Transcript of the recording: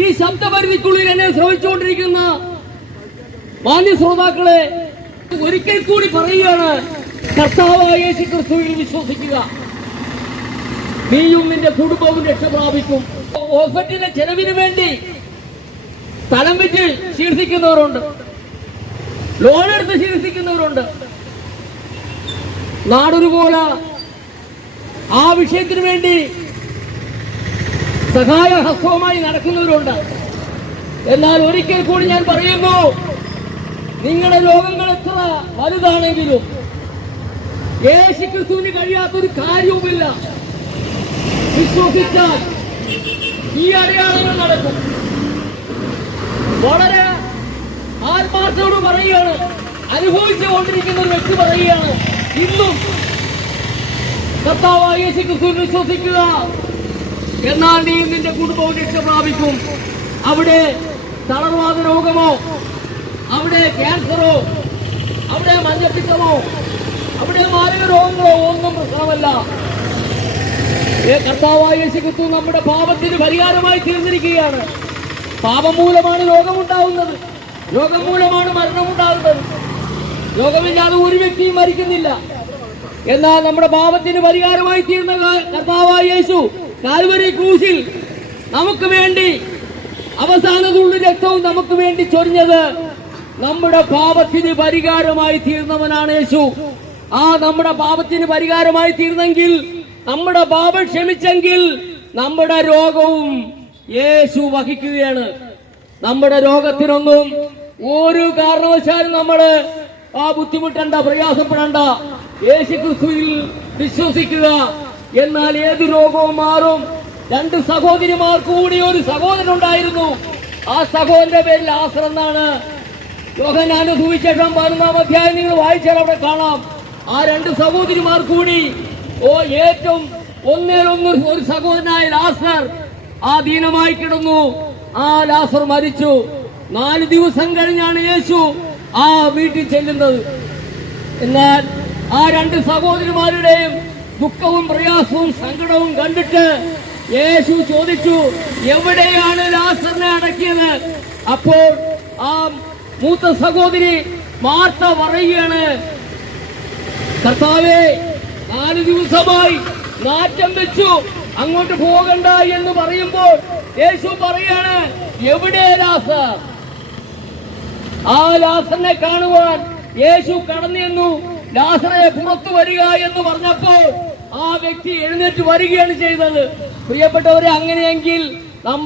ഈ ശബ്ദപരിധിക്കുള്ളിൽ എന്നെ ശ്രമിച്ചുകൊണ്ടിരിക്കുന്ന മാന്യ ശ്രോതാക്കളെ ഒരിക്കൽ കൂടി പറയുകയാണ്, കർത്താവായ യേശു ക്രിസ്തുവിൽ വിശ്വസിക്കുക, നീയും നിന്റെ കുടുംബവും രക്ഷ പ്രാപിക്കും. ഹോസ്പിറ്റലിലെ ചെലവിന് വേണ്ടി സ്ഥലം വെച്ച് ചികിത്സിക്കുന്നവരുണ്ട്, ലോൺ എടുത്ത് ചികിത്സിക്കുന്നവരുണ്ട്, നാടൊരുപോലെ ആ വിഷയത്തിന് വേണ്ടി സഹായഹസ്തവുമായി നടക്കുന്നവരുണ്ട്. എന്നാൽ ഒരിക്കൽ കൂടി ഞാൻ പറയുന്നു, നിങ്ങളുടെ രോഗങ്ങൾ എത്ര വലുതാണെങ്കിലും യേശു ക്രിസ്തുവിന് കഴിയാത്തൊരു കാര്യവുമില്ല. വിശ്വസിച്ചാൽ ഈ അടയാളങ്ങൾ നടക്കും. വളരെ ആത്മാർത്ഥത്തോട് പറയുകയാണ്, അനുഭവിച്ചുകൊണ്ടിരിക്കുന്ന ഒരു വ്യക്തി പറയുകയാണ്, ഇന്നും കർത്താവായ യേശു ക്രിസ്തുവിൽ വിശ്വസിക്കുക, എന്നാൽ നീ നിന്റെ കുടുംബവും രക്ഷ പ്രാപിക്കും. അവിടെ തളർവാദ രോഗമോ, അവിടെ ക്യാൻസറോ, അവിടെ മഞ്ഞപ്പിത്തമോ, അവിടെ മാരക രോഗങ്ങളോ ഒന്നും പ്രശ്നമല്ല. കർത്താവായ യേശു ക്രിസ്തു നമ്മുടെ പാപത്തിന് പരിഹാരമായി തീർന്നിരിക്കുകയാണ്. പാപം മൂലമാണ് രോഗമുണ്ടാവുന്നത്, രോഗം മൂലമാണ് മരണമുണ്ടാകുന്നത്. രോഗമില്ലാതെ ഒരു വ്യക്തിയും മരിക്കുന്നില്ല. എന്നാൽ നമ്മുടെ പാപത്തിന് പരിഹാരമായി തീർന്ന കർത്താവായ യേശു കാൽവരി ക്രൂശിൽ നമുക്ക് വേണ്ടി അവസാന തുള്ളി രക്തവും നമുക്ക് വേണ്ടി ചൊരിഞ്ഞത് നമ്മുടെ പാപത്തിന് പരിഹാരമായി തീർന്നവനാണ് യേശു. ആ നമ്മുടെ പാപത്തിന് പരിഹാരമായി തീർന്നെങ്കിൽ, നമ്മുടെ പാപം ക്ഷമിച്ചെങ്കിൽ, നമ്മുടെ രോഗവും യേശു വഹിക്കുകയാണ്. നമ്മുടെ രോഗത്തിനൊന്നും ഒരു കാരണവശാലും നമ്മള് ബുദ്ധിമുട്ടണ്ട, പ്രയാസപ്പെടണ്ട. യേശു ക്രിസ്തുവിൽ വിശ്വസിക്കുക, എന്നാൽ ഏത് രോഗവും മാറും. രണ്ട് സഹോദരിമാർക്ക് കൂടി ഒരു സഹോദരൻ ഉണ്ടായിരുന്നു. ആ സഹോദരന്റെ പേര് ലാസർ എന്നാണ്. യോഹന്നാന്റെ സുവിശേഷം 11-ാം അധ്യായം നിങ്ങൾ വായിച്ചാൽ അവിടെ കാണാം. ആ രണ്ട് സഹോദരിമാർ കൂടി ഏറ്റവും ഒന്നേലൊന്ന് ഒരു സഹോദരനായ ലാസർ ആ ദീനമായി കിടന്നു. ആ ലാസർ മരിച്ചു. 4 ദിവസം കഴിഞ്ഞാണ് യേശു ആ വീട്ടിൽ ചെല്ലുന്നത്. എന്നാൽ ആ രണ്ട് സഹോദരിമാരുടെയും ദുഃഖവും പ്രയാസവും സങ്കടവും കണ്ടിട്ട് യേശു ചോദിച്ചു, എവിടെയാണ് ലാസറിനെ അടക്കിയത്? അപ്പോൾ ആ മൂത്ത സഹോദരി മാർത്ത പറയുകയാണ്, കർത്താവേ, 4 ദിവസമായി നാറ്റം വെച്ചു, അങ്ങോട്ട് പോകണ്ട എന്ന് പറയുമ്പോൾ യേശു പറയാണ്, എവിടെ ലാസർ? ആ ലാസറിനെ കാണുവാൻ യേശു കടന്നു ചെന്നു. ലാസറെ പുറത്തു വരിക എന്ന് പറഞ്ഞപ്പോൾ ആ വ്യക്തി എഴുന്നേറ്റ് വരികയാണ് ചെയ്തത്. പ്രിയപ്പെട്ടവരെ, അങ്ങനെയെങ്കിൽ നമ്മുടെ